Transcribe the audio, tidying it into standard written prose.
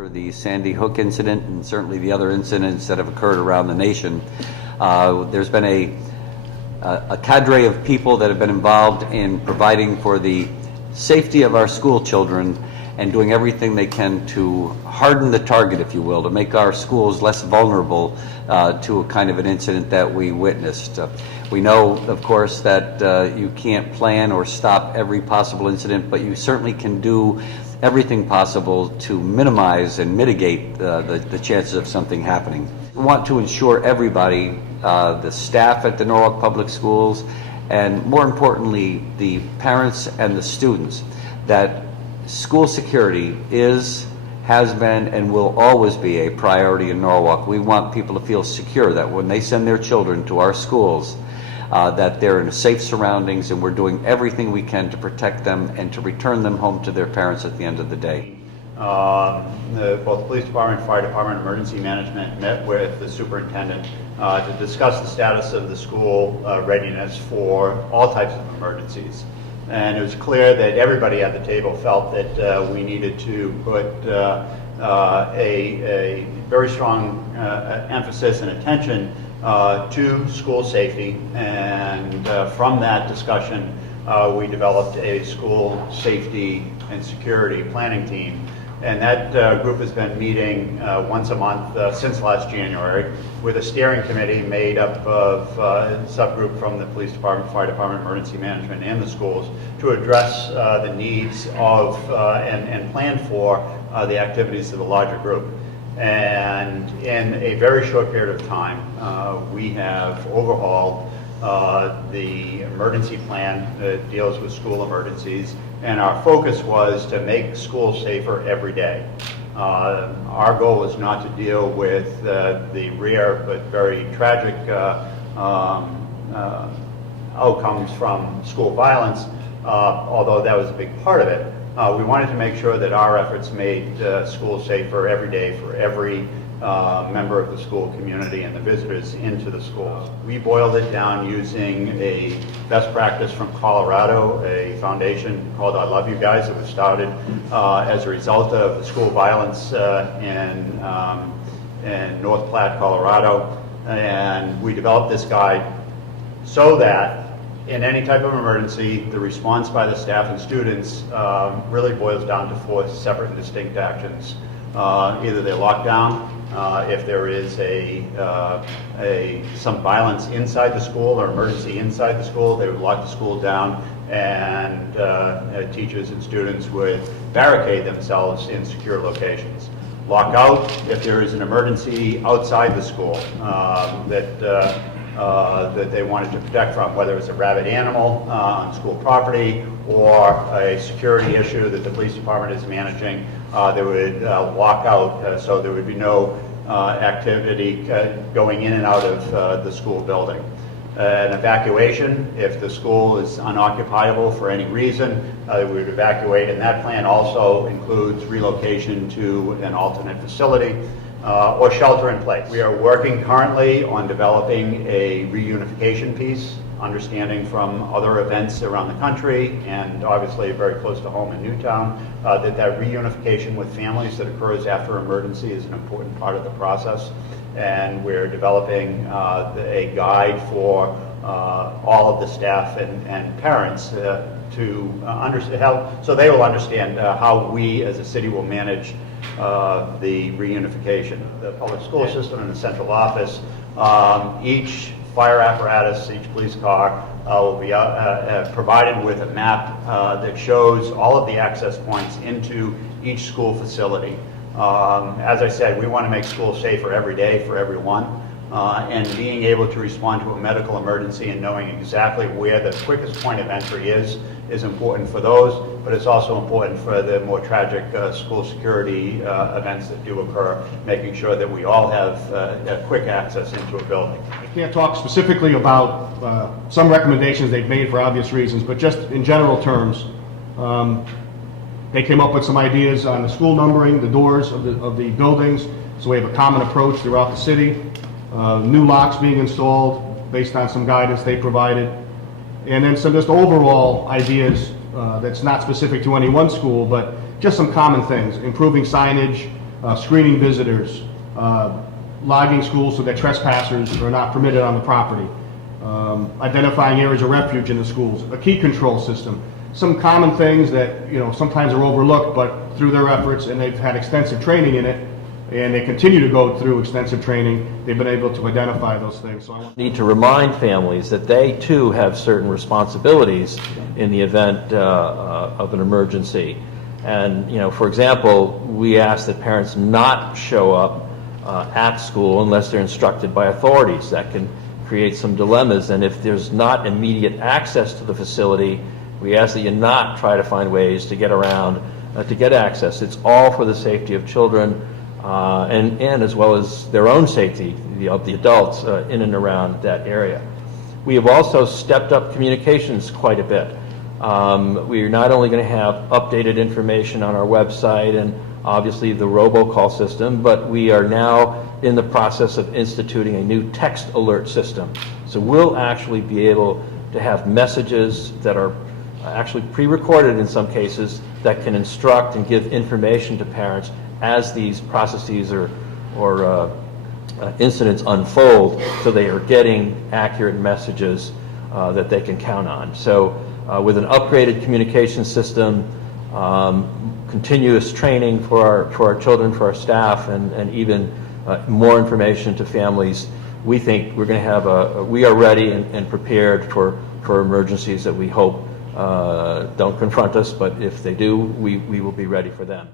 after the Sandy Hook incident and certainly the other incidents that have occurred around the nation. There's been a cadre of people that have been involved in providing for the safety of our school children and doing everything they can to harden the target, if you will, to make our schools less vulnerable to a kind of an incident that we witnessed. We know, of course, that you can't plan or stop every possible incident, but you certainly can do everything possible to minimize and mitigate the chances of something happening. We want to ensure everybody, the staff at the Norwalk Public Schools, and more importantly, the parents and the students, that school security has been, and will always be a priority in Norwalk. We want people to feel secure that when they send their children to our schools, that they're in safe surroundings, and we're doing everything we can to protect them and to return them home to their parents at the end of the day. Both the police department, fire department, emergency management met with the superintendent to discuss the status of the school readiness for all types of emergencies. And it was clear that everybody at the table felt that we needed to put a very strong emphasis and attention to school safety, and from that discussion we developed a school safety and security planning team. And that group has been meeting once a month since last January, with a steering committee made up of a subgroup from the police department, fire department, emergency management, and the schools to address the needs of and plan for the activities of the larger group. And in a very short period of time, we have overhauled the emergency plan that deals with school emergencies, and our focus was to make schools safer every day. Our goal was not to deal with the rare but very tragic outcomes from school violence, although that was a big part of it. We wanted to make sure that our efforts made schools safer every day for every member of the school community and the visitors into the schools. We boiled it down using a best practice from Colorado, a foundation called I Love You Guys that was started as a result of the school violence in North Platte, Colorado. And we developed this guide so that in any type of emergency, the response by the staff and students really boils down to 4 separate and distinct actions. Either they lock down, if there is some violence inside the school or emergency inside the school, they would lock the school down, and teachers and students would barricade themselves in secure locations. Lock out if there is an emergency outside the school that they wanted to protect from, whether it's a rabid animal on school property or a security issue that the police department is managing. They would lock out so there would be no activity going in and out of the school building. An evacuation, if the school is unoccupiable for any reason, we would evacuate, and that plan also includes relocation to an alternate facility or shelter in place. We are working currently on developing a reunification piece, understanding from other events around the country, and obviously very close to home in Newtown, that reunification with families that occurs after emergency is an important part of the process. And we're developing a guide for all of the staff and parents to understand how, so they will understand how we as a city will manage the reunification. The public school system and the central office, each fire apparatus, each police car will be provided with a map that shows all of the access points into each school facility. As I said, we want to make schools safer every day for everyone, and being able to respond to a medical emergency and knowing exactly where the quickest point of entry is important for those, but it's also important for the more tragic school security events that do occur, making sure that we all have quick access into a building. I can't talk specifically about some recommendations they've made for obvious reasons, but just in general terms, they came up with some ideas on the school numbering, the doors of the buildings, so we have a common approach throughout the city. New locks being installed based on some guidance they provided, and then some just overall ideas that's not specific to any one school, but just some common things: improving signage, screening visitors, logging schools so that trespassers are not permitted on the property, identifying areas of refuge in the schools, a key control system. Some common things that, sometimes are overlooked, but through their efforts, and they've had extensive training in it, and they continue to go through extensive training, they've been able to identify those things. So I need to remind families that they too have certain responsibilities in the event of an emergency. And, for example, we ask that parents not show up at school unless they're instructed by authorities. That can create some dilemmas. And if there's not immediate access to the facility, we ask that you not try to find ways to get around, to get access. It's all for the safety of children and as well as their own safety, of the adults in and around that area. We have also stepped up communications quite a bit. We are not only going to have updated information on our website and obviously the robocall system, but we are now in the process of instituting a new text alert system. So we'll actually be able to have messages that are actually pre-recorded in some cases that can instruct and give information to parents as these processes or incidents unfold, so they are getting accurate messages that they can count on. So with an upgraded communication system, continuous training for our children, for our staff, and even more information to families, we think we're going to have we are ready and prepared for emergencies that we hope don't confront us, but if they do, we will be ready for them.